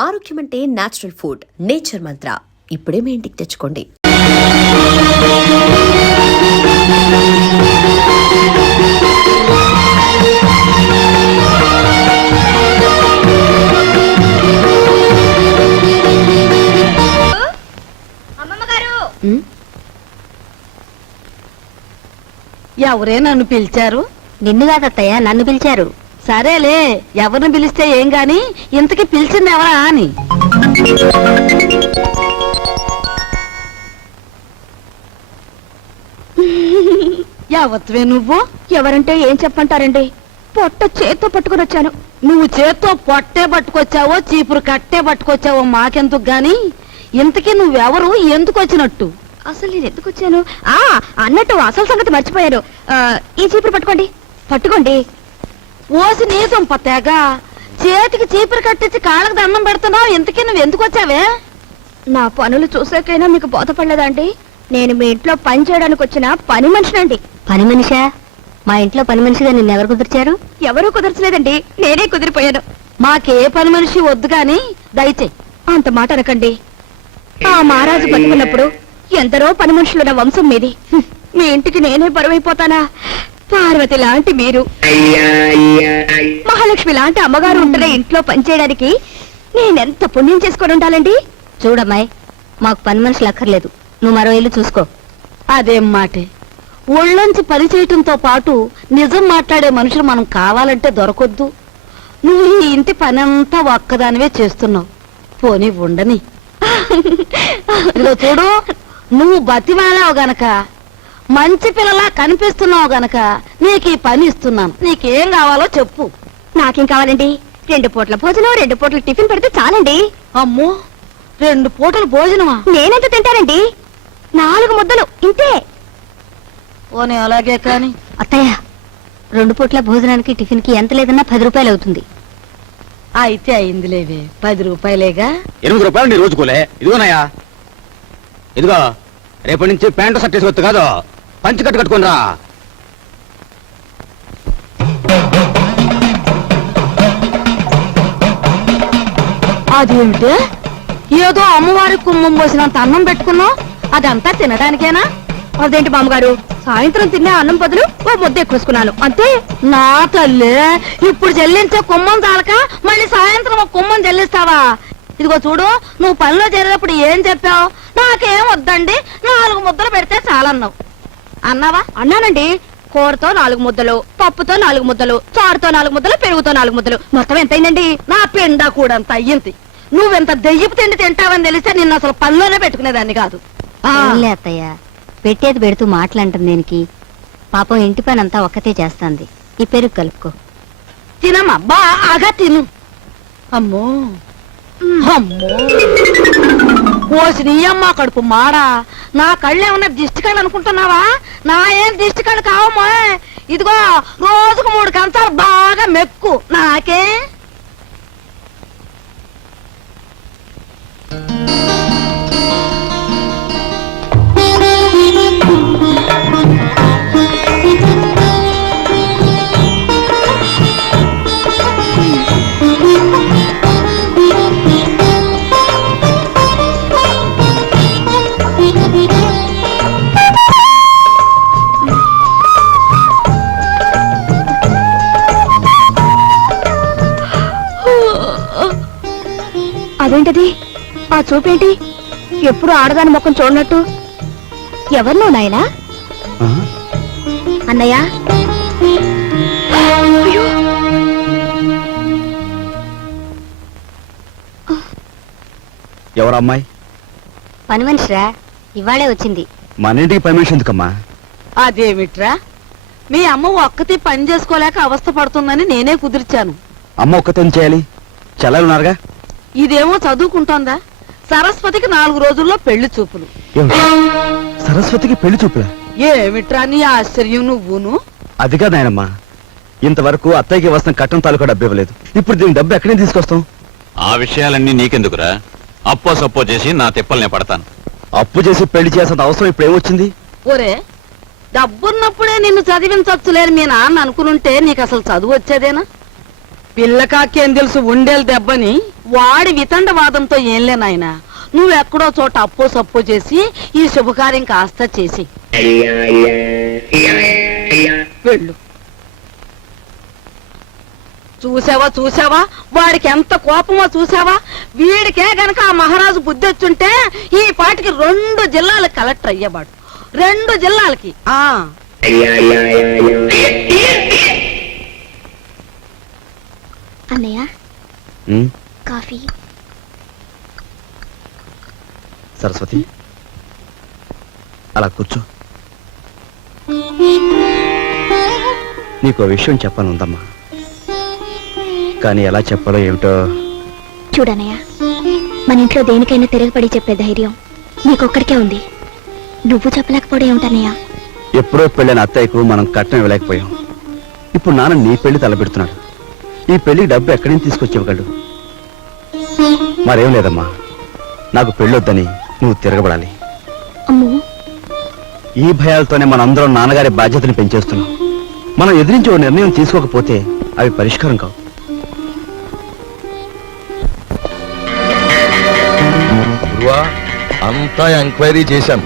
ఆరోగ్యం అంటే natural food. Nature మంత్ర ఇప్పుడే మీ ఇంటికి తెచ్చుకోండి. ఎవరే నన్ను పిలిచారు? నిన్ను కాదత్తయ్య, నన్ను పిలిచారు. సరేలే, ఎవరిని పిలిస్తే ఏం గాని ఇంతకీ పిలిచింది ఎవరా అని. ఎవత్వే నువ్వు? ఎవరంటే ఏం చెప్పంటారండి? పొట్ట చేత్తో పట్టుకుని వచ్చాను. నువ్వు చేత్తో పొట్టే పట్టుకొచ్చావో చీపురు కట్టే పట్టుకొచ్చావో మాకెందుకు గాని, ఇంతకీ నువ్వెవరు, ఎందుకు వచ్చినట్టు? అసలు నేను ఎందుకు వచ్చాను? అన్నట్టు అసలు సంగతి మర్చిపోయాను. ఈ చీపురు పట్టుకోండి. పట్టుకోండి. ఓసి నీసం పత్తేగా చేతికి చీపురు కట్టించి కాళ్ళకు దండం పెడుతున్నావు. ఇంతకీ నువ్వు ఎందుకు వచ్చావే? నా పనులు చూసాకైనా మీకు బోధపడలేదా అండి? నేను మీ ఇంట్లో పని చేయడానికి వచ్చిన పని మనిషినండి. పని మనిషా? మా ఇంట్లో పని మనిషిగా నిన్నెవరు కుదిర్చారు? ఎవరూ కుదర్చలేదండి, నేనే కుదిరిపోయాను. మాకే పని మనిషి వద్దు గాని దయచే. అంత మాట అనకండి. ఆ మహారాజు బతుకున్నప్పుడు ఎందరో పని మనుషులున్న వంశం మీది. మీ ఇంటికి నేనే బరువైపోతానా? పార్వతి లాంటి మీరు, మహాలక్ష్మి లాంటి అమ్మగారు ఉంటున్న ఇంట్లో పనిచేయడానికి నేనెంత పుణ్యం చేసుకొని ఉండాలండి? చూడమ్మాయి, మాకు పని మనుషులు అక్కర్లేదు. నువ్వు మరో ఇల్లు చూసుకో. అదేం మాటే, ఒళ్ళొంచి పని చేయటంతో పాటు నిజం మాట్లాడే మనుషులు మనం కావాలంటే దొరకొద్దు. నువ్వు ఈ ఇంటి పని అంతా ఒక్కదానివే చేస్తున్నావు. పోనీ ఉండని. ఇదిగో చూడు, నువ్వు బతిమాలావు గనక, మంచి పిల్లలా కనిపిస్తున్నావు గనక నీకు ఈ పని ఇస్తున్నాను. నీకేం కావాలో చెప్పు. నాకేం కావాలండి? 2 పూట్ల భోజనం, 2 పూట్ల టిఫిన్ పెడితే చాలండి. అమ్మో, 2 పూటలు భోజనమా? నేనెంత తింటానండి? 4 ముద్దలు ఇంతే. పోనీ అలాగే కాని. అత్తయ్య, 2 పూట్ల భోజనానికి టిఫిన్ కి ఎంత లేదన్నా 10 రూపాయలు అవుతుంది. అయితే అయిందిలేవే, 10 రూపాయలేగా. 8 రూపాయలు నీ రోజుకోలే. ఇదిగోనయ్యా, ఇదిగో రేపటి నుంచి ప్యాంటు షర్ట్ వేసుకోవచ్చు కాదు, పంచి కట్టుకొని రా. అదేమిటే, ఏదో అమ్మవారి కుమ్మం పోసినంత అన్నం పెట్టుకున్నావు, అదంతా తినడానికేనా? అదేంటి మామగారు, సాయంత్రం తినే అన్నం బదులు ఓ ముద్ద ఎక్కువేసుకున్నాను అంతే. నా తల్లి, ఇప్పుడు చెల్లించే కుమ్మం చాలక మళ్ళీ సాయంత్రం ఒక కుమ్మం చెల్లిస్తావా? ఇదిగో చూడు, నువ్వు పనిలో చేరేటప్పుడు ఏం చెప్పావు? నాకేం వద్దండి, 4 ముద్దలు పెడితే చాలన్నావు. అన్నావా? అన్నానండి. కూరతో 4 ముద్దలు, పప్పుతో 4 ముద్దలు, చారుతో 4 ముద్దలు, పెరుగుతో 4 ముద్దలు, మొత్తం ఎంతైందండి? నా పిండా కూడా అంత అయ్యింది. నువ్వెంత దెయ్యపు తిండి తింటావని తెలిస్తే నిన్ను అసలు పనిలోనే పెట్టుకునేదాన్ని కాదు. ఏం అత్తయ్య, పెట్టేది పెడుతూ మాటలంటుంది దేనికి? పాపం ఇంటి పని అంతా ఒక్కతే చేస్తాంది. ఈ పెరుగు కలుపుకో. తినమ్మా, బాగా తిను. అమ్మో అమ్మో, పోసి నీ అమ్మ కడుపు మాడా. నా కళ్ళు ఏమన్నా దిష్టి కళ్ళు అనుకుంటున్నావా? నా ఏం దిష్టి కళ్ళు కావమ్మా. ఇదిగో రోజుకు 3 కంచాలు బాగా మెక్కు. నాకే అదేంటది? ఆ చూపేంటి? ఎప్పుడు ఆడదాని ముఖం చూడనట్టు. ఎవరు నువ్వు నాయనా? అన్నయ్య. ఎవరు అమ్మాయి? పని మనిషిరా, ఇవాళే వచ్చింది. మన ఇంటికి పని మనిషి ఎందుకమ్మా? అదేమిట్రా, మీ అమ్మ ఒక్కతి పని చేసుకోలేక అవస్థ పడుతుందని నేనే కుదిర్చాను. అమ్మ ఒక్కతే చేయాలి, చెల్లెలున్నారుగా. ఇదేమో చదువుకుంటోందా? సరస్వతికి 4 రోజుల్లో పెళ్లి చూపులు. సరస్వతికి పెళ్లి చూపులా? ఏమిట్రా నీ ఆశ్చర్యం నువ్వును? అది కాదు నాయనమ్మా, ఇంతవరకు అత్తయ్యకి వస్తున్న కట్టం తాలూకా డబ్బు ఇవ్వలేదు. ఇప్పుడు దీని డబ్బు ఎక్కడి నుంచి తీసుకొస్తాం? ఆ విషయాలన్నీ నీకెందుకురా? అప్పో సప్పో చేసి నా తిప్పల్నే పడతాను. అప్పు చేసి పెళ్లి చేసేంత అవసరం ఇప్పుడు ఏమొచ్చింది? ఒరే, డబ్బున్నప్పుడే నిన్ను చదివించొచ్చులేని మీ నాన్న అనుకునుంటే నీకు అసలు చదువు వచ్చేదేనా? పిల్లకాకేం తెలుసు ఉండేలు దెబ్బని వాడి వితండవాదంతో ఏం లేనాయనా, నువ్వెక్కడో చోట అప్పో సప్పో చేసి ఈ శుభకార్యం కాస్త చేసి వెళ్ళు. చూసావా వాడికి ఎంత కోపమో చూసావా? వీడికే గనక ఆ మహారాజు బుద్ధి వచ్చుంటే ఈ పాటికి 2 జిల్లాలకు కలెక్టర్ అయ్యేవాడు. 2 జిల్లాలకి. అన్నయ్య కాఫీ. సరస్వతి, అలా కూర్చో. నీకు విషయం చెప్పను ఉందమ్మా, కానీ ఎలా చెప్పాలో ఏమిటో. చూడన్నయ్య, మన ఇంట్లో దేనికైనా తిరగబడి చెప్పే ధైర్యం నీకొక్కడికే ఉంది. నువ్వు చెప్పలేకపోవడం ఏమిటన్నయ్య? ఎప్పుడో పెళ్ళైన అత్తయ్యకు మనం కట్నం ఇవ్వలేకపోయాం. ఇప్పుడు నాన్న నీ పెళ్లి తలపెడుతున్నాడు. ఈ పెళ్లికి డబ్బు ఎక్కడి నుంచి తీసుకొచ్చేవగలడు? మరేం లేదమ్మా, నాకు పెళ్ళొద్దని నువ్వు తిరగబడాలి. అమ్మో, ఈ భయాలతోనే మనందరం నాన్నగారి బాధ్యతని పెంచేస్తున్నాం. మనం ఎదిరించి ఓ నిర్ణయం తీసుకోకపోతే అవి పరిష్కారం కావు. అంతా ఎంక్వైరీ చేశాం.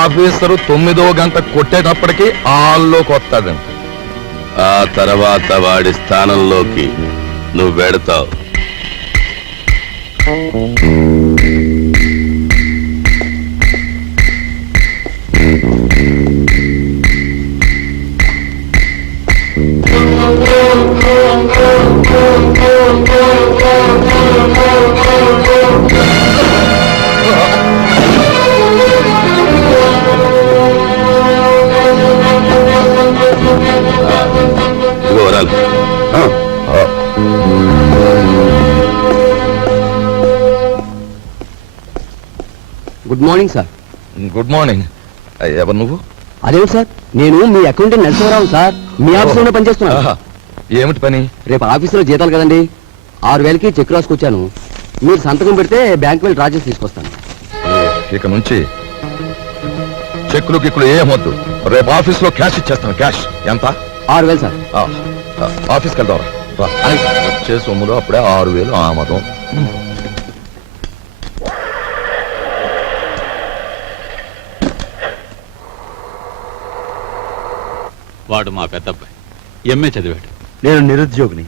ఆఫీసరు 9వ గంట కొట్టేటప్పటికి హాల్లోకి వస్తాడంట. ఆ తర్వాత వాడి స్థానంలోకి నువ్వు వెడతావు. ఇదిగో వరాలు. Good morning sir. Good morning. ఎవరు నువ్వు? అదేమిటి సార్, నేను మీ అకౌంటెంట్ నరసింహరావు సార్. మీ ఆఫీసులోనే పనిచేస్తున్నాను. ఆహా, ఏమిటి పని? రేపు ఆఫీసులో జీతాలు కదండి, 6,000కి చెక్ రాసుకొచ్చాను. మీరు సంతకం పెడితే బ్యాంక్ వెళ్ళి డ్రా చేసి తీసుకొస్తాను. ఇక నుంచి చెక్కులు గిక్కులు ఏమొద్దు. రేపు ఆఫీస్లో క్యాష్ ఇచ్చేస్తాను. క్యాష్ ఎంత? 6,000 సార్. ఆఫీస్కి వెళ్దాం రా. వచ్చే సొమ్ములో అప్పుడే 6,000 ఆమదం. వాడు మా పెద్దబ్బాయి, ఎంఏ చదివాడు. నేను నిరుద్యోగిని.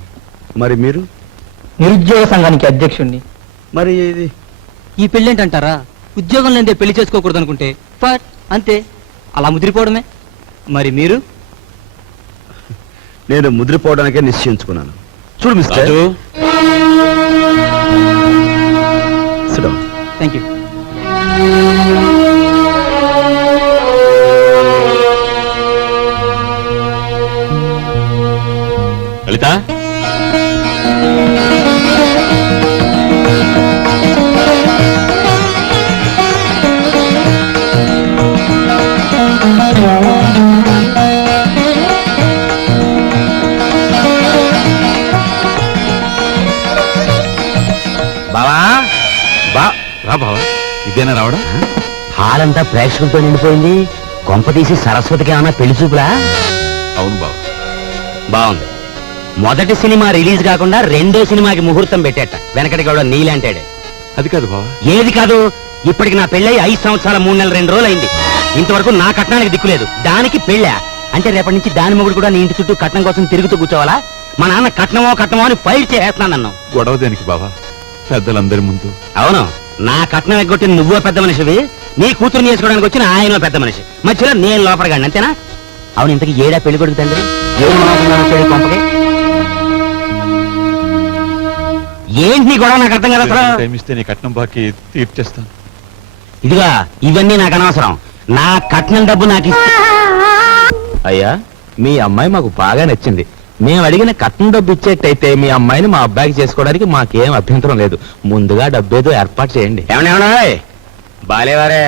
మరి మీరు? నిరుద్యోగ సంఘానికి అధ్యక్షుణ్ణి. మరి ఇది ఈ పెళ్ళేంటంటారా? ఉద్యోగం లేదే పెళ్లి చేసుకోకూడదు అనుకుంటే ఫర్ అంతే, అలా ముదిరిపోవడమే. మరి మీరు? నేను ముద్రపోవడానికే నిశ్చయించుకున్నాను. చూడు mister. Raju, Sit down. Thank you. Lalitha, బావా రా బావా. ఇదేనా రావడం? హాల్ అంతా ప్రేక్షకులతో నిండిపోయింది. కొంప తీసి సరస్వతికి ఏమన్నా పెళ్లి చూపులా? అవును బావా. బాగుంది. మొదటి సినిమా రిలీజ్ కాకుండా 2వ సినిమాకి ముహూర్తం పెట్టేట. వెనకటి కూడా నీలాంటాడే. అది కాదు బావా. ఏది కాదు? ఇప్పటికి నా పెళ్ళై 5 సంవత్సరాల 3 నెలలు 2 రోజులు అయింది. ఇంతవరకు నా కట్నానికి దిక్కులేదు. దానికి పెళ్ళా అంటే రేపటి నుంచి దాని మొగుడు కూడా నీ ఇంటి చుట్టూ కట్నం కోసం తిరుగుతూ కూర్చోవాలా? మా నాన్న కట్నమో అని ఫైట్ చేస్తున్నాను. గొడవ దేనికి బావా? పెద్దలందరి ముందు. అవును, నా కట్నం ఎగ్గొట్టిన నువ్వో పెద్ద మనిషివి, నీ కూతురు చేసుకోవడానికి వచ్చిన ఆయన పెద్ద మనిషి, మధ్యలో నేను లోపడగాండి, అంతేనా? అవును, ఇంతకి ఏడా పెళ్లి కొడుకు తండ్రి? కొంపకి ఏంటి నీ గొడవ? నాకు అర్థం కదా అసలు. టైం ఇస్తే నీ కట్నం బాకీ తీర్చేస్తాను. ఇదిగా ఇవన్నీ నాకు అనవసరం. నా కట్నం డబ్బు నాకు ఇస్తే. అయ్యా, మీ అమ్మాయి మాకు బాగా నచ్చింది. మేము అడిగిన కట్నం డబ్బు ఇచ్చేట్టయితే మీ అమ్మాయిని మా అబ్బాయికి చేసుకోవడానికి మాకేం అభ్యంతరం లేదు. ముందుగా డబ్బేదో ఏర్పాటు చేయండి. ఏమన్నా బాలేవారే,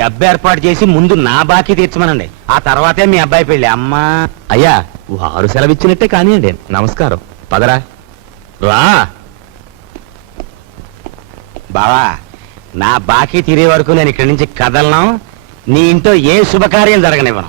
డబ్బు ఏర్పాటు చేసి ముందు నా బాకీ తీర్చమనండి. ఆ తర్వాతే మీ అబ్బాయి పెళ్లి. అమ్మా అయ్యా, వారు సెలవిచ్చినట్టే కానివ్వండి. నమస్కారం. పదరా. రా బావా, నా బాకీ తీరే వరకు నేను ఇక్కడి నుంచి కదలను. నీ ఇంట్లో ఏ శుభకార్యం జరగనివ్వను.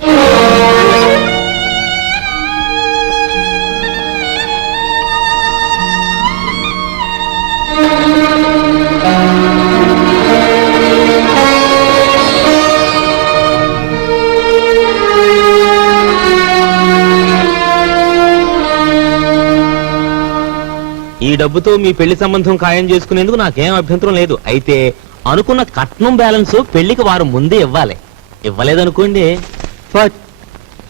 డబ్బుతో మీ పెళ్లి సంబంధం ఖాయం చేసుకునేందుకు నాకేం అభ్యంతరం లేదు. అయితే అనుకున్న కట్నం బ్యాలెన్స్ పెళ్లికి వారం ముందే ఇవ్వాలి. ఇవ్వలేదనుకోండి, ఫట్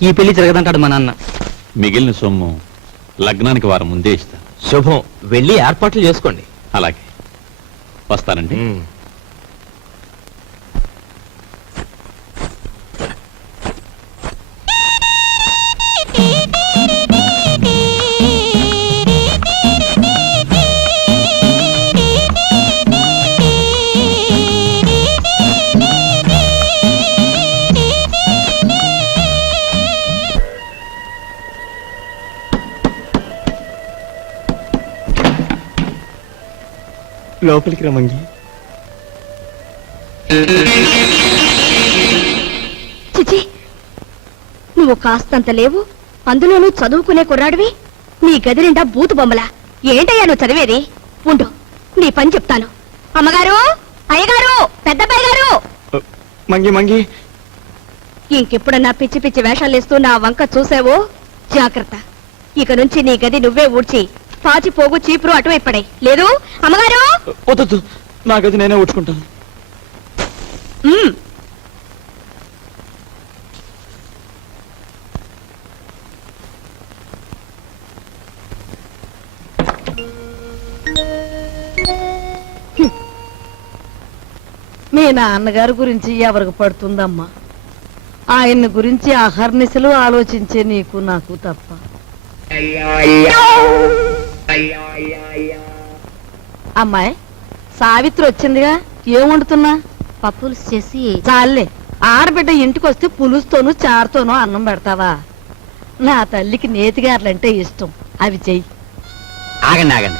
ఈ పెళ్లి జరగదంటాడు మా నాన్న. మిగిలిన సొమ్ము లగ్నానికి వారం ముందే ఇస్తా. శుభం. వెళ్ళి ఏర్పాట్లు చేసుకోండి. అలాగే వస్తానండి. లోపలికి రమంగి. చిచి, నువ్వు కాస్తంత లేవు, అందులోనూ చదువుకునే కుర్రాడివి. నీ గది నిండా బూతు బొమ్మలా. ఏంటయ్యా నువ్వు చదివేది? ఉండు, నీ పని చెప్తాను. అమ్మగారు, అయ్యగారు, పెద్దబ్బాయి గారు, మంగి మంగి ఇంకెప్పుడన్నా పిచ్చి పిచ్చి వేషాలేస్తూ నా వంక చూసావో జాగ్రత్త. ఇక నుంచి నీ గది నువ్వే ఊడ్చి పాచి పోగు చీపురు అటువైపు పడే. లేదు అమ్మగారు. వద్దు, నా గది నేనే ఊడ్చుకుంటాను. ఉమ్. మీ నాన్నగారి గురించి ఎవరికి పడుతుందమ్మా? ఆయన గురించి అహర్నిశలు ఆలోచించే నీకు నాకు తప్ప. అమ్మాయి సావిత్రి వచ్చిందిగా, ఏం వండుతున్నా? పప్పులుసు చేసి చాలే, ఆడబిడ్డ ఇంటికి వస్తే పులుసుతోనూ చారుతోనూ అన్నం పెడతావా? నా తల్లికి నేతిగారులంటే ఇష్టం, అవి చెయ్యి. ఆగండి ఆగండి,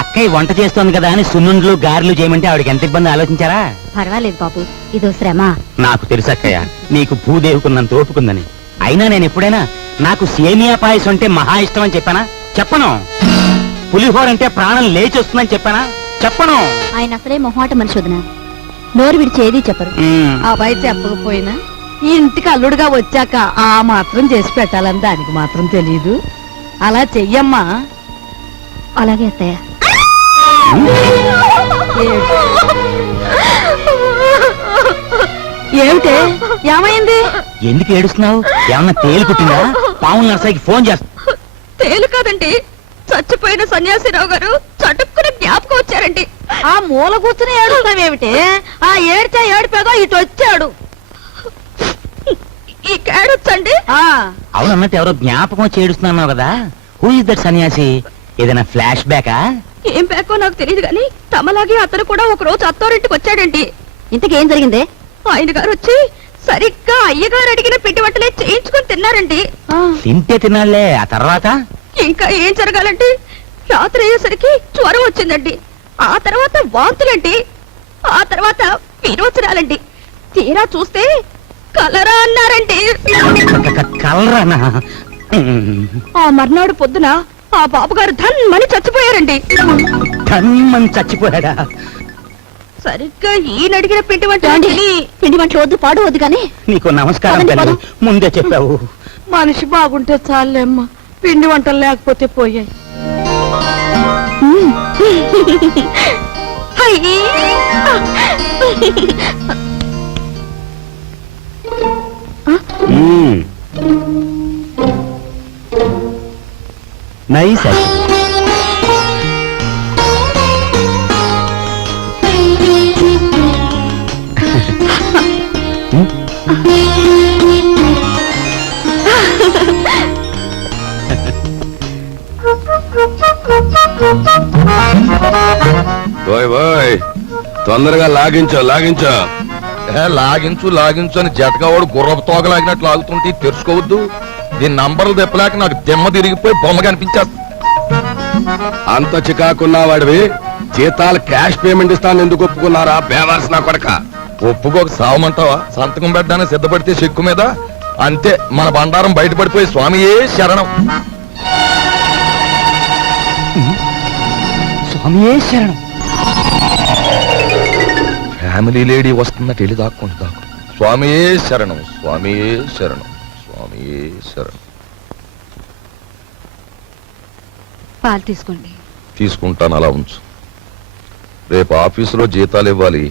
అక్కయ్య వంట చేస్తోంది కదా అని సున్నుండ్లు గారెలు చేయమంటే ఆవిడకి ఎంత ఇబ్బంది ఆలోచించారా? పర్వాలేదు బాబు, ఇదో శ్రమ. నాకు తెలుసు అక్కయ్య, నీకు భూదేవుకున్నంత ఓపుకుందని. అయినా నేను ఎప్పుడైనా నాకు సేమియా పాయసం అంటే మహా ఇష్టం అని చెప్పానా? చెప్పను. పులిహోర అంటే ప్రాణం లేచి వస్తుందని చెప్పానా? చెప్పను. ఆయన అసలే మొహమాట మనిషి వదిన, నోరు విడిచి ఏది చెప్పరు. అబ్బాయి చెప్పకపోయినా ఈ ఇంటికి అల్లుడుగా వచ్చాక ఆ మాత్రం చేసి పెట్టాలని దానికి మాత్రం తెలీదు. అలా చెయ్యమ్మా. అలాగే అత్తయ్య. ఏమిటే, ఏమైంది? ఎందుకు ఏడుస్తున్నావు? ఏమన్నా తేలు కుట్టిందా? పావుల నర్సయ్యకి ఫోన్ చేస్తా. తేలు కాదండి, చచ్చిపోయిన సన్యాసిరావు గారు చటుక్కున జ్ఞాపకం వచ్చారండి. ఆ మూల కూర్చుని ఏడుస్తావేమిటే? ఆ ఏడితే ఏడిపేదో ఇటు వచ్చాడు. ఈ కేడొచ్చండి. అవునన్నట్టు ఎవరో జ్ఞాపకం వచ్చి ఏడుస్తున్నావు కదా, హూ ఇస్ దట్ సన్యాసి? ఏదైనా ఫ్లాష్ బ్యాకా? ఏం బ్యాకో నాకు తెలియదు గాని తమలాగే అతను కూడా ఒక రోజు అత్తోరింటికి వచ్చాడండి. ఇంతకేం జరిగిందే? ఆయన గారు వచ్చి సరిగ్గా అయ్యగారు అడిగిన పిండి వంటలే చేయించుకొని తిన్నారండి. తింటే తినాలే, ఆ తర్వాత? ఇంకా ఏం జరగాలండి, రాత్రి అయ్యేసరికి జ్వరం వచ్చిందండి. ఆ తర్వాత వాంతులండి. ఆ తర్వాత విరోచనాలండి. తీరా చూస్తే కలరా అన్నారండి. కలరానా? ఆ మర్నాడు పొద్దున ఆ బాబుగారు ధన్మని చచ్చిపోయారండి. ధన్మని చచ్చిపోయాడా? సరిగ్గా ఈయన అడిగిన పిండి వంటలు వద్దు, పాడు వద్దు కానీ. నీకు నమస్కారం తల్లి, ముందే చెప్పావు. మనిషి బాగుంటే చాలేమ్మా, పిండి వంటలు లేకపోతే పోయాయి. నైస్. ఓయ్ ఓయ్, తొందరగా లాగించో లాగించో. లాగించు లాగించు అని జతకావాడు గుర్రపు తోక లాగినట్లు లాగుతుంటే తెరుచుకోవద్దు. దీని నంబర్లు తెప్పలేక నాకు దెమ్మ తిరిగిపోయి బొమ్మ కనిపించేస్తా. అంత చికాకున్నా వాడివి జీతాలు క్యాష్ పేమెంట్ ఇస్తాను ఎందుకు ఒప్పుకున్నారా బేవాల్సిన కొడక? ఒప్పుకోక సావమంటావా? సంతకం పెట్టడానికి సిద్ధపడితే చెక్కు మీద అంతే మన బండారం బయటపడిపోయి స్వామియే శరణం. స్వామియే శరణం. ఫ్యామిలీ లేడీ వస్తున్నట్టు వెళ్ళి దాక్కుంటు దాక్కు. స్వామియే శరణం, స్వామియే శరణం, స్వామియే శరణం. పాలు తీసుకోండి. తీసుకుంటాను, అలా ఉంచు. రేపు ఆఫీసులో జీతాలు ఇవ్వాలి.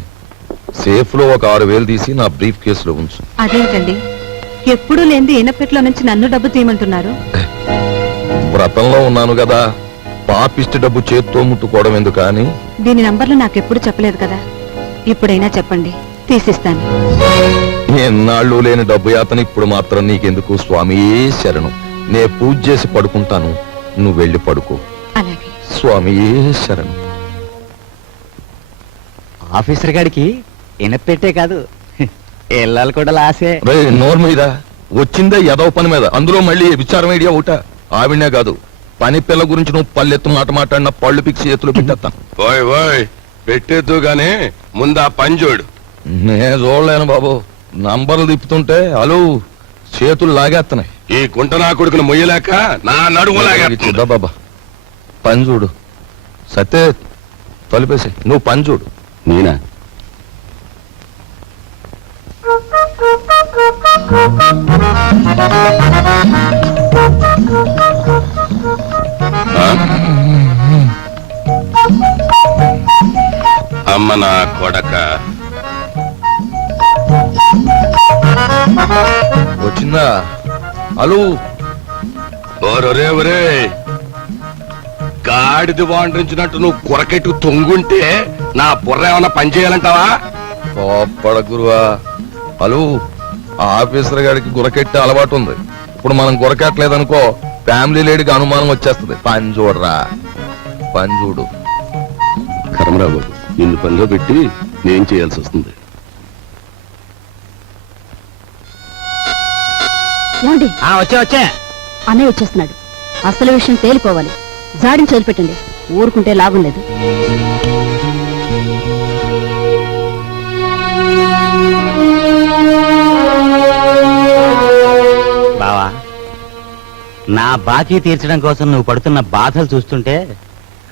సేఫ్ లో ఒక 6,000 తీసి నా బ్రీఫ్ కేసులో ఉంచు. అదేంటండి ఎప్పుడూ లేని ఇనపెట్లో నుంచి నన్ను డబ్బు తీయమంటున్నారు? వ్రతంలో ఉన్నాను కదా, పాపిష్టి డబ్బు చేత్తో ముట్టుకోవడం ఎందుకు అని. దీని నంబర్లు నాకెప్పుడు చెప్పలేదు కదా, ఇప్పుడైనా చెప్పండి, తీసిస్తాను. ఎన్నాళ్ళు లేని డబ్బు యాతన ఇప్పుడు మాత్రం నీకెందుకు? స్వామియే శరణం. నే పూజ చేసి పడుకుంటాను, నువ్వు వెళ్ళి పడుకో. అలాగే. స్వామియే శరణం. ఆఫీసర్ గారికి ఎనపెట్టే కాదు ఎల్లాలు కూడా లాసే. రే నోరు మీద వచ్చిందే ఎదవ పని మీద, అందులో మళ్ళీ విచారం ఐడియా ఒకట. ఆవిడనే కాదు, పని పిల్ల గురించి నువ్వు పల్లెత్తు మాట మాట్లాడిన పళ్ళు పిక్సి చేతులు పెట్టేస్తాను. ఓయ్ ఓయ్ పెట్టేద్దు గాని ముందు ఆ పని చూడు. నే చూడలేను బాబు, నంబర్లు తిప్పుతుంటే అలు చేతులు లాగేస్తున్నాయి. ఈ గుంట నా కొడుకును మొయ్యలేక నా నడుము చూద్దా బాబా, పని చూడు. సత్తే తలిపేసి నువ్వు పని చూడు. నేనా? అమ్మ నా కొడక వచ్చిందా అలు? ఒరే ఒరే గాడిది వాండ్రించినట్టు నువ్వు కొరకెట్టు తొంగుంటే నా బుర్ర ఏమన్నా పని చేయాలంటావా? కోప్పడ గురువా. అలు, ఆఫీసర్ గారికి గురకెట్టే అలవాటు ఉంది. ఇప్పుడు మనం గురకెట్టలేదనుకో ఫ్యామిలీ లేడీకి అనుమానం వచ్చేస్తుంది. పని చూడరా, పని చూడు. కర్మరావు నిన్ను పనిలో పెట్టి నేను చేయాల్సి వస్తుంది. ఏమండి, వచ్చే అన్నయ్య వచ్చేస్తున్నాడు. అసలు విషయం తేలిపోవాలి. జాడిని చదిపెట్టండి, ఊరుకుంటే లాభం లేదు. బావా, నా బాకీ తీర్చడం కోసం నువ్వు పడుతున్న బాధలు చూస్తుంటే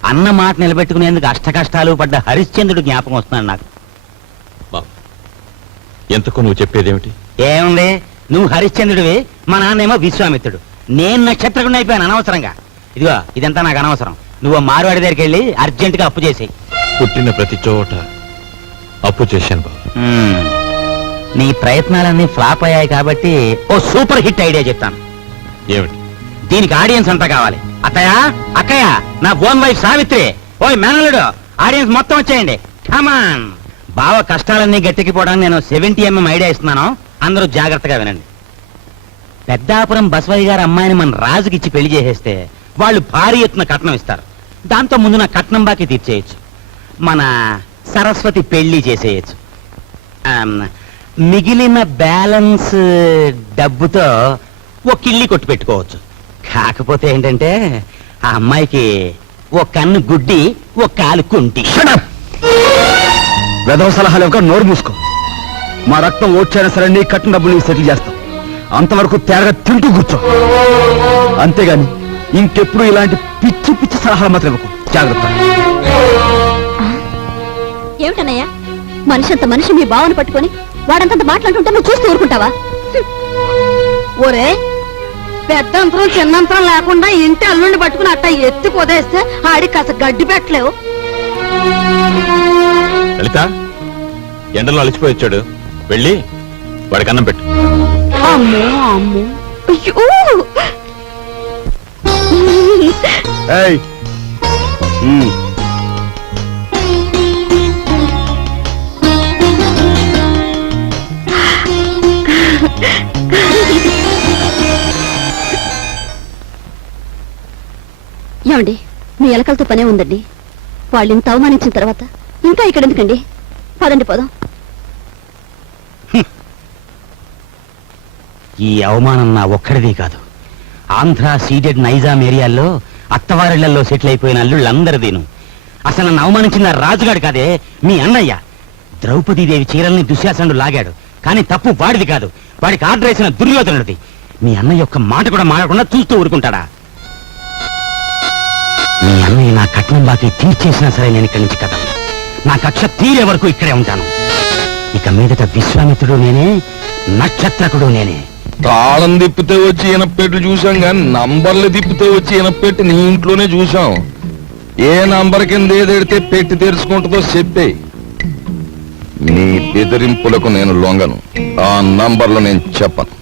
అన్న మాట నిలబెట్టుకునేందుకు అష్టకష్టాలు పడ్డ హరిశ్చంద్రుడు జ్ఞాపకం వస్తున్నాడు నాకు. ఎంతకు నువ్వు చెప్పేదేమిటి? ఏముంది, నువ్వు హరిశ్చంద్రుడివి, మా నాన్నేమో విశ్వామిత్రుడు. నేను నక్షత్రకుండా అయిపోయాను అనవసరంగా. ఇదిగో ఇదంతా నాకు అనవసరం. నువ్వు మార్వాడి దగ్గరికి వెళ్ళి అర్జెంటుగా అప్పు చేసేయి. పుట్టిన ప్రతి చోట అప్పు చేశాను బాబు. నీ ప్రయత్నాలన్నీ ఫ్లాప్ అయ్యాయి కాబట్టి ఓ సూపర్ హిట్ ఐడియా చెప్తాను. ఏమిటి? దీనికి ఆడియన్స్ అంతా కావాలి. అత్తయ్య, అక్కయ్య, నా ఓన్ వైఫ్ సావిత్రి, ఓయ్ మేనల్లుడు, ఆడియన్స్ మొత్తం వచ్చేయండి. కమాన్. బావ కష్టాలన్నీ గట్టెక్కిపోవడానికి నేను 70mm ఐడియా ఇస్తున్నాను. అందరూ జాగ్రత్తగా వినండి. పెద్దాపురం బసవయ్య గారి అమ్మాయిని మన రాజుకిచ్చి పెళ్లి చేసేస్తే వాళ్ళు భారీ ఎత్తున కట్నం ఇస్తారు. దాంతో ముందు నా కట్నం బాకీ తీర్చేయచ్చు. మన సరస్వతి పెళ్లి చేసేయచ్చు. మిగిలిన బ్యాలెన్స్ డబ్బుతో ఓ కిళ్ళి కొట్టు పెట్టుకోవచ్చు. కాకపోతే ఏంటంటే ఆ అమ్మాయికి ఓ కన్ను గుడ్డి, ఓ కాలు కుంటి. వెధవ సలహాలు ఒక నోరు మూసుకో. మా రక్తం ఓడ్చైనా సరే నీ కట్టిన డబ్బులు సెటిల్ చేస్తాం. అంతవరకు తేరగా తింటూ కూర్చో. అంతేగాని ఇంకెప్పుడు ఇలాంటి పిచ్చి పిచ్చి సలహాలు మాత్రం ఇవ్వకు. జాగ్రత్త. ఏమిటన్నయ్యా, మనిషి అంత మనిషి మీ బావని పట్టుకొని వాడంతంత మాట్లాడుతుంటే నువ్వు చూస్తూ ఊరుకుంటావా? ఓరే, పెద్దంతరం చిన్నంతరం లేకుండా ఇంటి అల్లుండి పట్టుకుని అట్ట ఎత్తి పొదేస్తే ఆడి కాస్త గడ్డి పెట్టలేవు. లలిత, ఎండలో అలసిపోయి వచ్చాడు, వెళ్ళి వాడికి అన్నం పెట్టు. అమ్మో అమ్మో, అయ్యో. ఏయ్, ఏమండి, మీ ఎలకలతో పనే ఉందండి. వాళ్ళు ఇంత అవమానించిన తర్వాత ఇంకా ఇక్కడ ఎందుకండి? పదండి పోదాం. ఈ అవమానం నా ఒక్కడిది కాదు. ఆంధ్ర సీడెడ్ నైజాం ఏరియాల్లో అత్తవారిళ్లలో సెటిల్ అయిపోయిన అల్లుళ్ళందరిదీను. అసలు నన్ను అవమానించిన రాజుగాడు కాదే, మీ అన్నయ్య. ద్రౌపదీదేవి చీరల్ని దుశ్శాసనుడు లాగాడు, కానీ తప్పు వాడిది కాదు, వాడికి ఆర్డర్ వేసిన దుర్యోధనుడిది. మీ అన్నయ్య ఒక్క మాట కూడా మారకుండా చూస్తూ ఊరుకుంటాడా? మీ అన్నయ్య నా కట్నం బాకీ తీర్చేసినా సరే నేను ఇక్కడి నుంచి కదలను. నా కక్ష తీరే వరకు ఇక్కడే ఉంటాను. ఇక మీదట విశ్వామిత్రుడు నేనే, నక్షత్రకుడు నేనే. తాళం తిప్పితే వచ్చి ఇనపెట్టి చూసాం కానీ నంబర్లు తిప్పితే వచ్చి ఇనపెట్టి నీ ఇంట్లోనే చూసాం. ఏ నంబర్ కింద ఏదెడితే పెట్టి తెరుచుకుంటుందో చెప్పే. నీ బెదిరింపులకు నేను లొంగను. ఆ నంబర్లో నేను చెప్పను.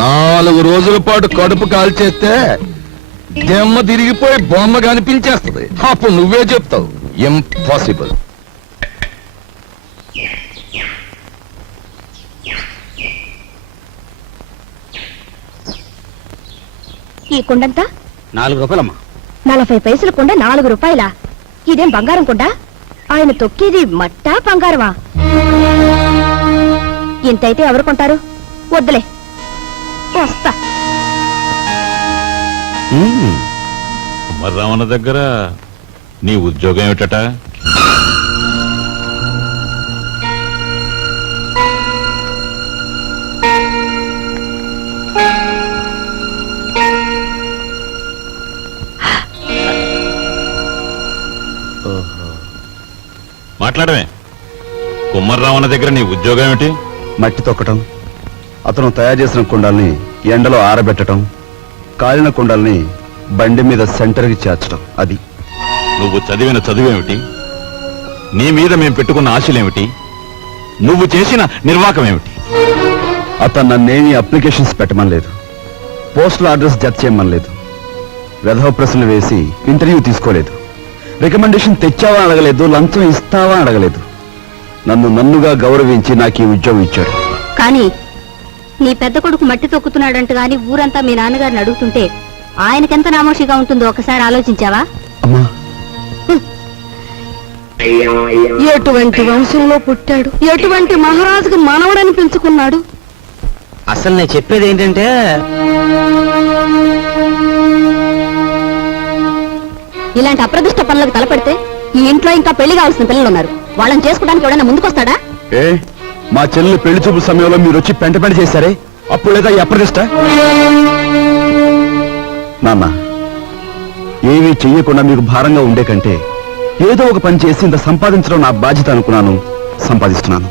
4 రోజుల పాటు కడుపు కాల్చేస్తే దెమ్మ తిరిగిపోయి బొమ్మ కనిపించేస్తుంది. అప్పుడు నువ్వే చెప్తావు ఇంపాసిబుల్. ఈ కుండంతా 4 రూపాయలమ్మా. 40 పైసల కుండ 4 రూపాయలా? ఇదేం బంగారం కుండ? ఆయన తొక్కేది మట్టా బంగారమా? ఇంతైతే ఎవరు కొంటారు? వద్దులే, వస్తా. కుమారరామన్న దగ్గర నీ ఉద్యోగం ఏమిటట? మాట్లాడమే. కుమారరామన్న దగ్గర నీ ఉద్యోగం ఏమిటి? మట్టి తొక్కటం, అతను తయారు చేసిన కుండాల్ని ఎండలో ఆరబెట్టడం, కాలిన కుండాల్ని బండి మీద సెంటర్కి చేర్చడం. అది. నువ్వు చదివిన చదువేమిటి? నీ మీద మేము పెట్టుకున్న ఆశలేమిటి? నువ్వు చేసిన నిర్వాకం ఏమిటి? అతను నన్నేమి అప్లికేషన్స్ పెట్టమనలేదు, పోస్టల్ అడ్రస్ జత చేయమనలేదు, వెధవ ప్రశ్నలు వేసి ఇంటర్వ్యూ తీసుకోలేదు, రికమెండేషన్ తెచ్చావా అడగలేదు, లంచం ఇస్తావా అడగలేదు. నన్నుగా గౌరవించి నాకు ఈ ఉద్యోగం ఇచ్చాడు. కానీ నీ పెద్ద కొడుకు మట్టి తొక్కుతున్నాడంట గాని ఊరంతా మీ నాన్నగారిని అడుగుతుంటే ఆయనకెంత నామోషిగా ఉంటుందో ఒకసారి ఆలోచించావా? అమ్మా, ఎటువంటి వంశంలో పుట్టాడు, ఎటువంటి మహారాజుకు మనవడని పెంచుకున్నాడు. అసలు నేను చెప్పేది ఏంటంటే, ఇలాంటి అప్రదిష్ట పనులకు తలపెడితే ఈ ఇంట్లో ఇంకా పెళ్లి కావాల్సిన పిల్లలు ఉన్నారు. వాళ్ళని చేసుకోవడానికి ఎవడైనా ముందుకొస్తాడా? ఏ మా చెల్లెలు పెళ్లి చూపు సమయంలో మీరు వచ్చి పెంట చేశారే, అప్పుడు లేదా ఈ అప్రదిష్ట? నాన్న, ఏమీ చెయ్యకుండా మీకు భారంగా ఉండే కంటే ఏదో ఒక పని చేసి ఇంత సంపాదించడం నా బాధ్యత అనుకున్నాను, సంపాదిస్తున్నాను.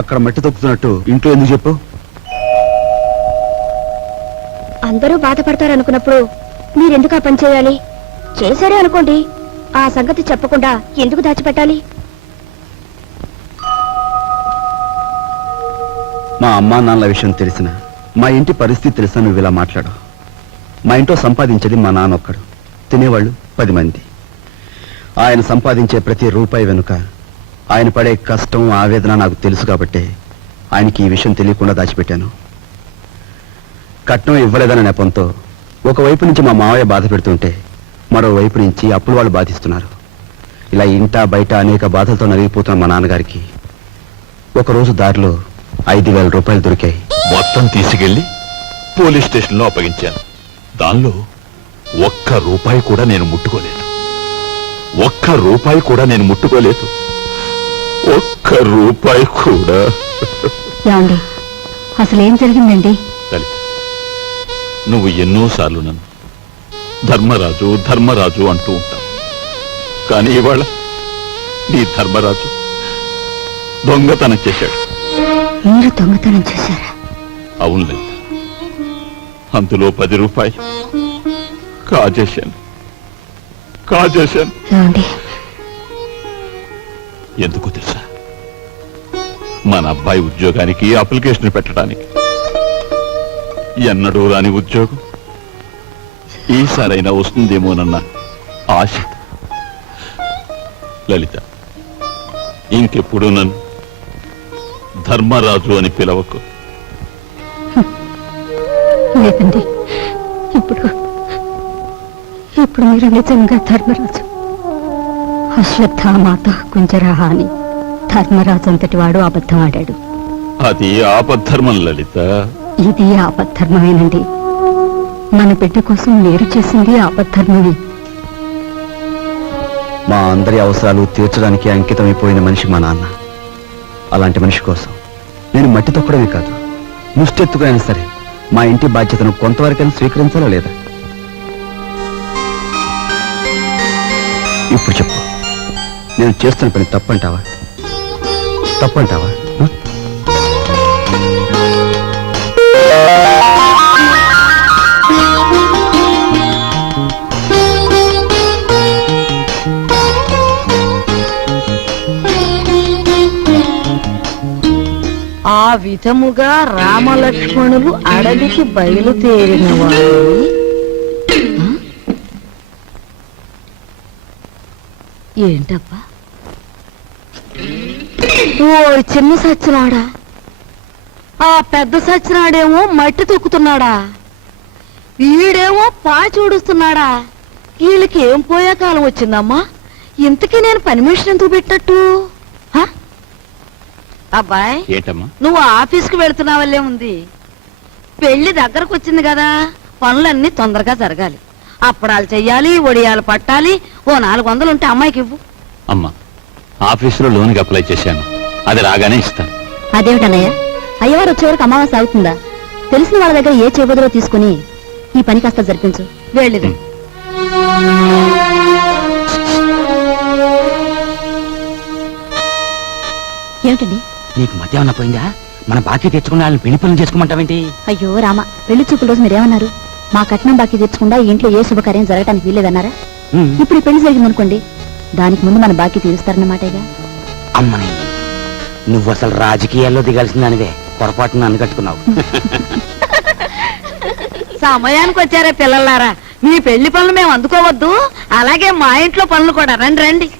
అక్కడ మట్టి తొక్కుతున్నట్టు ఇంట్లో ఎందుకు చెప్పు? అందరూ బాధపడతారనుకున్నప్పుడు మీరెందుకు ఆ పని చేయాలి? చేశారే అనుకోండి, ఆ సంగతి చెప్పకుండా ఎందుకు దాచిపెట్టాలి? మా అమ్మా నాన్నల విషయం తెలిసిన, మా ఇంటి పరిస్థితి తెలిసిన నువ్వు ఇలా మాట్లాడు. మా ఇంట్లో సంపాదించేది మా నాన్న ఒక్కడు, తినేవాళ్ళు 10 మంది. ఆయన సంపాదించే ప్రతి రూపాయి వెనుక ఆయన పడే కష్టం, ఆవేదన నాకు తెలుసు కాబట్టి ఆయనకి ఈ విషయం తెలియకుండా దాచిపెట్టాను. కట్నం ఇవ్వలేదన్న నెపంతో ఒకవైపు నుంచి మా మావయ్య బాధ పెడుతుంటే మరోవైపు నుంచి అప్పులు వాళ్ళు బాధిస్తున్నారు. ఇలా ఇంటా బయట అనేక బాధలతో నలిగిపోతున్న మా నాన్నగారికి ఒకరోజు దారిలో 5,000 రూపాయలు దొరికాయి. మొత్తం తీసుకెళ్లి పోలీస్ స్టేషన్ లో అప్పగించాను. దానిలో 1 రూపాయి కూడా నేను ముట్టుకోలేదు. 1 రూపాయి కూడా నేను ముట్టుకోలేదు. 1 రూపాయి కూడా. ఏమండి, అసలేం జరిగిందండి? లలిత, నువ్వు ఎన్నోసార్లు నన్ను ధర్మరాజు ధర్మరాజు అంటూ ఉంటావు. కానీ ఇవాళ నీ ధర్మరాజు దొంగతనం చేశాడు. మీరు దొంగతనం చేశారా? అవును లలిత, అందులో 10 రూపాయలు కాజేశాను. ఏమండి, ఎందుకు తెలుసా? మన అబ్బాయి ఉద్యోగానికి అప్లికేషన్ పెట్టడానికి. ఎన్నడూ రాని ఉద్యోగం ఈసారైనా వస్తుందేమోనన్న ఆశ. లలిత, ఇంకెప్పుడు నన్ను ధర్మరాజు అని పిలవకు. లేదండి, ఇప్పుడు మీరు నిజంగా ధర్మరాజు. అశ్వత్థామాత కుంజరహ అని ధర్మరాజు అంతటి వాడు అబద్ధం ఆడాడు. అది ఆపద్ధర్మం లలిత. ఇది ఆపద్ధర్మమేనండి. మన బిడ్డ కోసం మీరు చేసింది ఆపద్ధర్మమే. మా అందరి అవసరాలు తీర్చడానికి అంకితమైపోయిన మనిషి మా నాన్న. అలాంటి మనిషి కోసం నేను మట్టి తొక్కడమే కాదు, ముష్టెత్తుకునైనా సరే మా ఇంటి బాధ్యతను కొంతవరకైనా స్వీకరించాలా లేదా? ఇప్పుడు చెప్పు, నేను చేస్తున్న పని తప్పంటావా? తప్పంటావా? ఆ విధముగా రామలక్ష్మణులు అడవికి బయలుదేరిన వారు ఏంటబ్బా? ఓ చిన్న సచ్చినాడా, ఆ పెద్ద సచ్చినాడేమో మట్టి తొక్కుతున్నాడా, వీడేమో పాచి ఊడుస్తున్నాడా. వీళ్ళకి ఏం పోయే కాలం వచ్చిందమ్మా? ఇంతకీ నేను పని మనిషిని ఎందుకు పెట్టట్టు? అబ్బాయ్, ఏంటమ్మా? నువ్వు ఆఫీస్కి వెళుతున్నావల్లే ఉంది. పెళ్లి దగ్గరకు వచ్చింది కదా, పనులన్నీ తొందరగా జరగాలి. అప్పడాలు చెయ్యాలి, వడియాలు పట్టాలి. ఓ 400 ఉంటే అమ్మాయికి ఇవ్వు. అమ్మా, ఆఫీసులో లోన్కి అప్లై చేశాను, అది రాగానే ఇస్తాను. అదేమిటన్నయ్య, అయ్యవారు వచ్చే వరకు అమావాస్య అవుతుందా? తెలిసిన వాళ్ళ దగ్గర ఏ చేబదులో తీసుకుని ఈ పని కాస్త జరిపించు. వెళ్ళిది. ఏమిటండి? నీకు మధ్య ఏమన్నా పోయిందా? మన బాకీ తెచ్చుకుని వాళ్ళని పెళ్లి పనులు చేసుకోమంటావేంటి? అయ్యో రామ, పెళ్లి చూపుల రోజు మీరేమన్నారు? మా కట్నం బాకీ తెచ్చకుండా ఇంట్లో ఏ శుభకార్యం జరగటానికి వీల్లేదన్నారా? ఇప్పుడు ఈ పెళ్లి జరిగిందనుకోండి, దానికి ముందు మన బాకీ తీరుస్తారన్నమాటేగా. అమ్మని, నువ్వు అసలు రాజకీయాల్లో దిగాల్సిన దానివే, పొరపాటున నన్ను కట్టుకున్నావు. సమయానికి వచ్చారా పిల్లలారా? మీ పెళ్లి పనులు మేము అందుకోవద్దు, అలాగే మా ఇంట్లో పనులు కూడా. రండి రండి.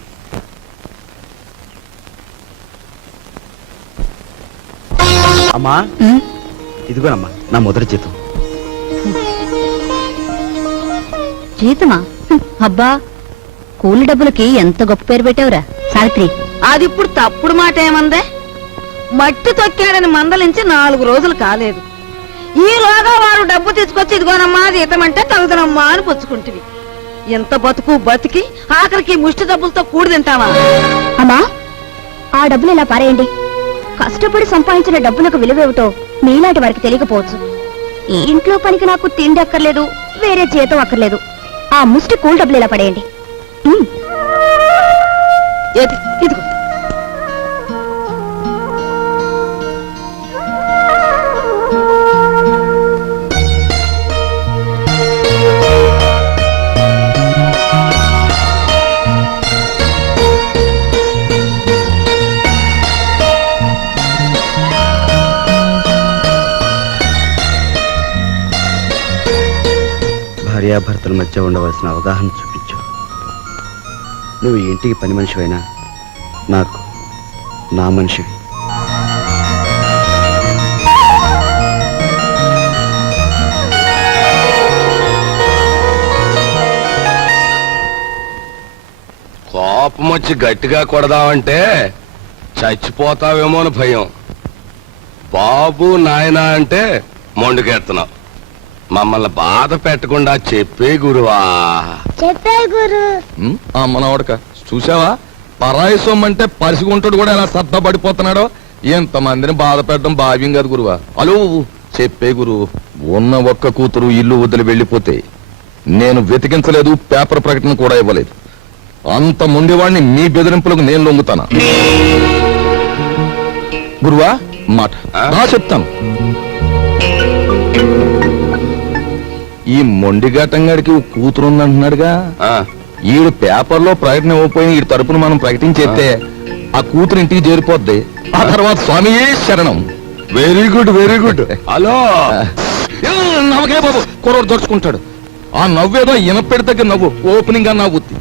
అమ్మా, ఇదిగోనమ్మా నా మొదటి జీతం. జీతమా? అబ్బా, కూలి డబ్బులకి ఎంత గొప్ప పేరు పెట్టావురా సావిత్రి. అది ఇప్పుడు తప్పుడు మాట ఏమందే? మట్టి తొక్కాడని మందలించి 4 రోజులు కాలేదు. ఈలోగా వారు డబ్బు తీసుకొచ్చి ఇదిగోనమ్మా జీతం అంటే తగుదనమ్మా అని పుచ్చుకుంటివి. ఎంత బతుకు బతికి ఆఖరికి ముష్టి డబ్బులతో కూడి తింటావా? అమ్మా, ఆ డబ్బులు ఇలా పారేయండి. కష్టపడి సంపాదించిన డబ్బులకు విలువేమిటో మీలాంటి వారికి తెలియకపోవచ్చు. ఈ ఇంట్లో పనికి నాకు తిండి అక్కర్లేదు, వేరే జీతం అక్కర్లేదు. ఆ ముష్టి కూల్ డబ్బులు ఇలా పడేయండి. ఏది? ఇదిగో. భార్యాభర్తల మధ్య ఉండవలసిన అవగాహన చూపించు. నువ్వు ఈ ఇంటికి పని మనిషివైనా నాకు నా మనిషివి. కోపం వచ్చి గట్టిగా కొడదామంటే చచ్చిపోతావేమో అని భయం. బాబు నాయనా అంటే మొండుకెడుతున్నావు. మమ్మల్ని బాధ పెట్టకుండా చెప్పే గురువా. మనవడక చూసావా, పరాయి సొమ్మంటే పరిసిగుంటాడు కూడా ఎలా సర్దపడిపోతున్నాడో. ఎంతమందిని బాధ పెట్టడం భావ్యం కాదు గురువా. అలో చెప్పే గురువు, ఉన్న ఒక్క కూతురు ఇల్లు వదిలి వెళ్ళిపోతే నేను వెతికించలేదు, పేపర్ ప్రకటన కూడా ఇవ్వలేదు. అంత ముండివాడిని మీ బెదిరింపులకు నేను లొంగుతానా? గురువా మాట చెప్తాను. ఈ మొండిఘాటంగాడికి కూతురు ఉందంటున్నాడుగా, ఈడు పేపర్లో ప్రకటన ఇవ్వకపోయిన ఈ తరపున మనం ప్రకటించేస్తే ఆ కూతురు ఇంటికి చేరిపోద్ది. ఆ తర్వాత స్వామియే శరణం. Very good very good. Hello, నమ్మకే బాబు కుర్రోడు దొరుచుకుంటాడు. ఆ నవ్వేదో ఇనపెడి దగ్గర నవ్వు, ఓపెనింగ్ గా నవ్వుద్ది.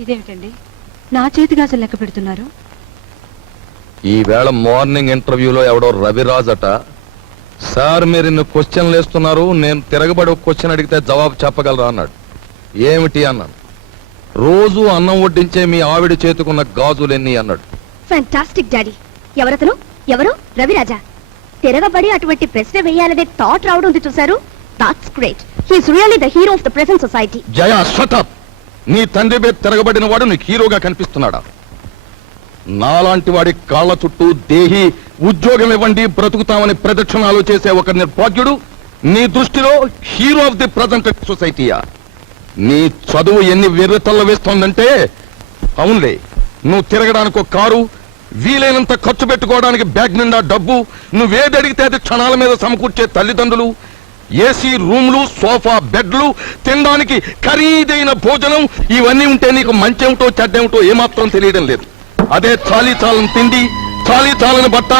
ఇదేమిటండి, నా చేతి గాజులు లెక్క పెడుతున్నారు? ఈవేళ మార్నింగ్ ఇంటర్వ్యూలో ఎవడో రవిరాజ్ అట, సార్ మీరు ఇన్ని క్వశ్చన్లు వేస్తున్నారు, నేను తిరగబడి ఒక క్వశ్చన్ అడిగితే జవాబు చెప్పగలరా అన్నాడు. ఏమిటి అన్నాను. రోజు అన్నం వడ్డించే మీ ఆవిడ చేతుకున్న గాజులెన్ని అన్నాడు. Fantastic daddy. ఎవరతను? ఎవరు? రవిరాజా. తిరగబడి అటువంటి ప్రశ్న వేయాలనే థాట్ రావడం ఉంది చూసారు? That's great. He's really the hero of the present society. Jaya shut up. నీ తండ్రి మీద తిరగబడిన వాడు నీకు హీరోగా కనిపిస్తున్నాడా? నాలాంటి వాడి కాళ్ళ చుట్టూ దేహి ఉద్యోగం ఇవ్వండి బ్రతుకుతామని ప్రదక్షిణాలు చేసే ఒక నిర్భాగ్యుడు నీ దృష్టిలో హీరో ఆఫ్ ది ప్రజెంట్ సొసైటీయా? నీ చదువు ఎన్ని వెర్రతల్ల వేస్తోందంటే, అవునులే, నువ్వు తిరగడానికి ఒక కారు, వీలైనంత ఖర్చు పెట్టుకోవడానికి బ్యాగ్ నిండా డబ్బు, నువ్వేది అడిగితే అది క్షణాల మీద సమకూర్చే తల్లిదండ్రులు, ఏసీ రూమ్లు, సోఫా బెడ్లు, తినడానికి ఖరీదైన భోజనం, ఇవన్నీ ఉంటే నీకు మంచేమిటో చెడ్డేమిటో ఏమాత్రం తెలియడం లేదు. అదే చాలీ చాలని తిండి, చాలీ చాలని బట్ట,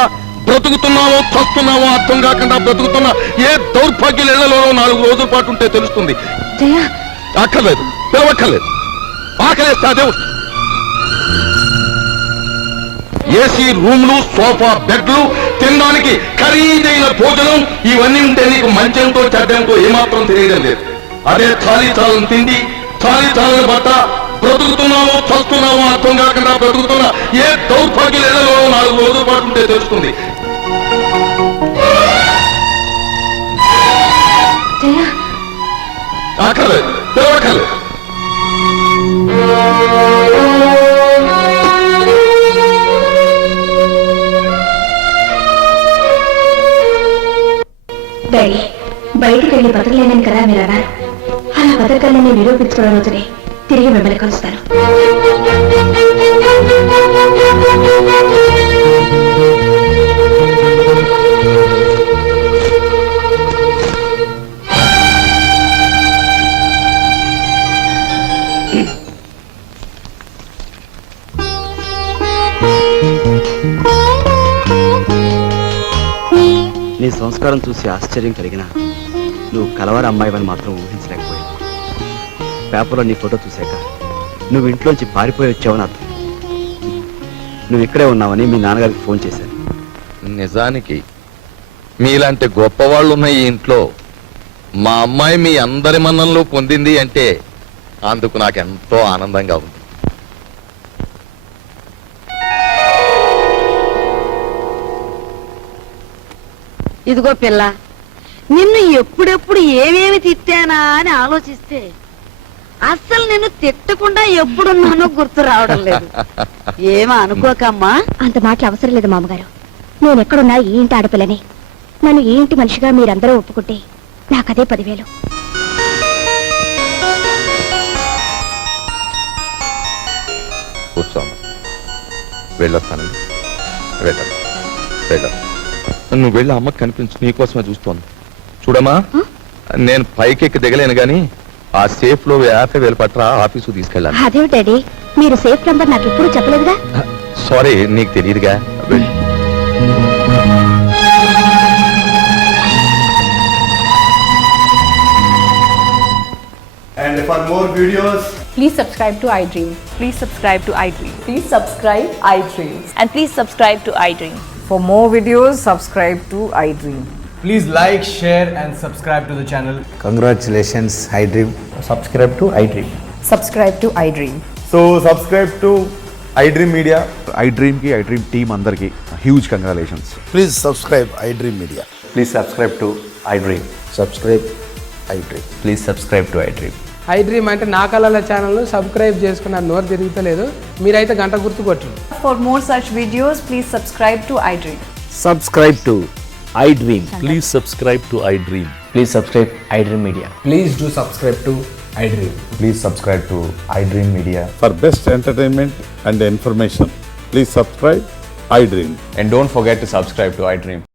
బ్రతుకుతున్నావో చస్తున్నావో అర్థం కాకుండా బ్రతుకుతున్న ఏ దౌర్భాగ్యుల ఇళ్లలోనో 4 రోజుల పాటు ఉంటే తెలుస్తుంది. అక్కర్లేదు, పిలవక్కర్లేదు. ఆకలేస్తే అదే ఏసీ రూమ్లు, సోఫా బెడ్లు, తినడానికి ఖరీదైన భోజనం, ఇవన్నీ ఉంటే నీకు మంచేమిటో చెడ్డేమిటో ఏమాత్రం తెలియడం లేదు. అదే చాలీ చాలని తిండి, చాలీ చాలని బట్ట, బ్రతుకుతున్నావో చస్తున్నావో అర్థం కాకుండా బ్రతుకుతున్న ఏ దౌర్భాగ్యుల ఇళ్లలో 4 రోజుల పాటు ఉంటే తెలుస్తుంది. అక్కర్లేదు, పిలవక్కర్లేదు. డాడీ, బయటికి వెళ్ళి బతకలేనని కదా మీరు అన్నారు. అలా బతకాలని నిరూపించుకోవడం రోజునే తిరిగి మిమ్మల్ని కలుస్తాను. నీ సంస్కారం చూసి ఆశ్చర్యం కలిగిన నువ్వు కలవారి అమ్మాయివని మాత్రం ఊహించలేకపోయావు. పేపర్లో నీ ఫోటో చూశాక నువ్వు ఇంట్లోంచి పారిపోయి వచ్చావని అర్థం. నువ్వు ఇక్కడే ఉన్నావని మీ నాన్నగారికి ఫోన్ చేశాను. నిజానికి మీలాంటి గొప్పవాళ్ళు ఉన్న ఈ ఇంట్లో మా అమ్మాయి మీ అందరి మన్ననలు పొందింది అంటే అందుకు నాకెంతో ఆనందంగా ఉంది. ఇదిగో పిల్ల, నిన్ను ఎప్పుడెప్పుడు ఏమేమి తిట్టానా అని ఆలోచిస్తే అస్సలు నిన్ను తిట్టకుండా ఎప్పుడున్నానో గుర్తు రావడం లేదు. ఏమా అనుకోకమ్మా. అంత మాటలు అవసరం లేదు మామగారు. నేను ఎక్కడున్నా ఈ ఇంటి ఆడపిల్లని. నన్ను ఈ ఇంటి మనిషిగా మీరందరూ ఒప్పుకుంటే నాకదే 10,000. కూర్చోమ్మ, వెళ్ళొస్తాను. నువ్వు వెళ్ళి అమ్మకి కనిపించు, నీకోసమే చూస్తోంది. చూడమ్మా, నేను పైకెక్కి దిగలేను గాని ఆ సేఫ్ లో 50,000 పట్ల ఆఫీసు తీసుకెళ్ళాలి. అదేమిటి డాడీ, మీరు సేఫ్ నంబర్ నాకు ఎప్పుడు చెప్పలేదుగా. సారీ, నీకు తెలియదుగా. వెళ్ళి And for more videos, Please subscribe to iDream. Please subscribe to iDream. Please subscribe iDream. And please subscribe to iDream. For more videos, subscribe to iDream. please like, share and subscribe to the channel. Congratulations iDream. Subscribe to iDream. Subscribe to iDream. So subscribe to iDream Media. iDream కి iDream team అందరికి huge congratulations. Please subscribe iDream Media. Please subscribe to iDream. Subscribe iDream. Please subscribe to iDream. iDream అంటే నా కళల ఛానల్ను subscribe చేసుకున్న నోరు తిరుగుతలేదు. మీరైతే గంట గుర్తు కొట్టండి. For more such videos, please subscribe to iDream. Subscribe to iDream. Please subscribe to iDream. Please subscribe iDream Media. Please do subscribe to iDream. Please subscribe to iDream Media. For best entertainment and information please subscribe iDream. And don't forget to subscribe to iDream.